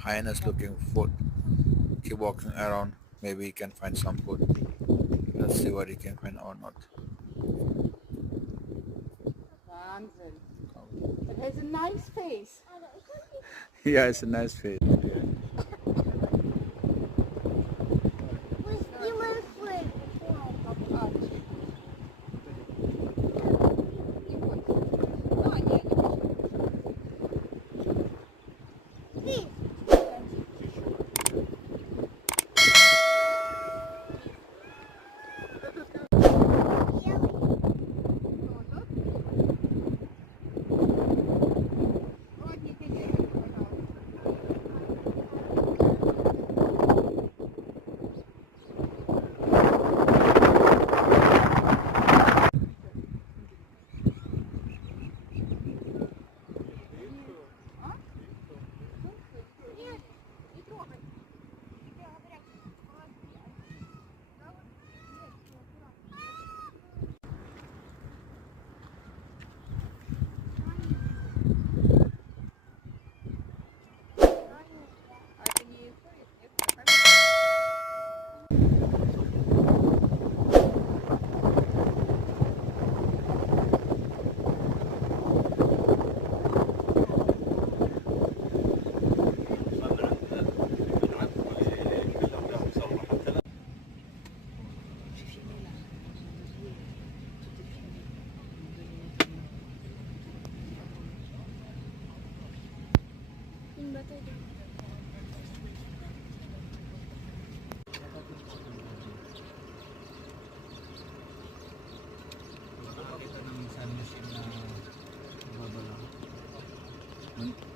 Hyena's looking food. Keep walking around. Maybe he can find some food. Let's see what he can find or not. Wahnsinn. It has a nice face. Yeah, it's a nice face.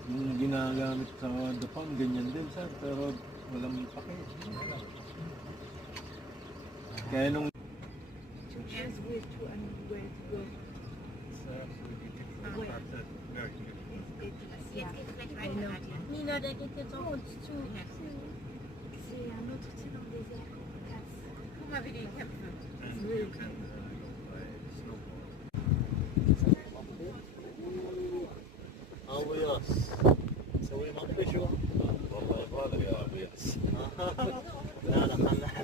Yung ginagamit sa Japan, ganyan din sir, pero walang pake. Kaya nung Mais il a des temps au-dessus. C'est un autre type dans le désert. Vous m'avez dit Abuyas. Sawi mga presyo. Wallahi brother ya abuyas. Nanakan na.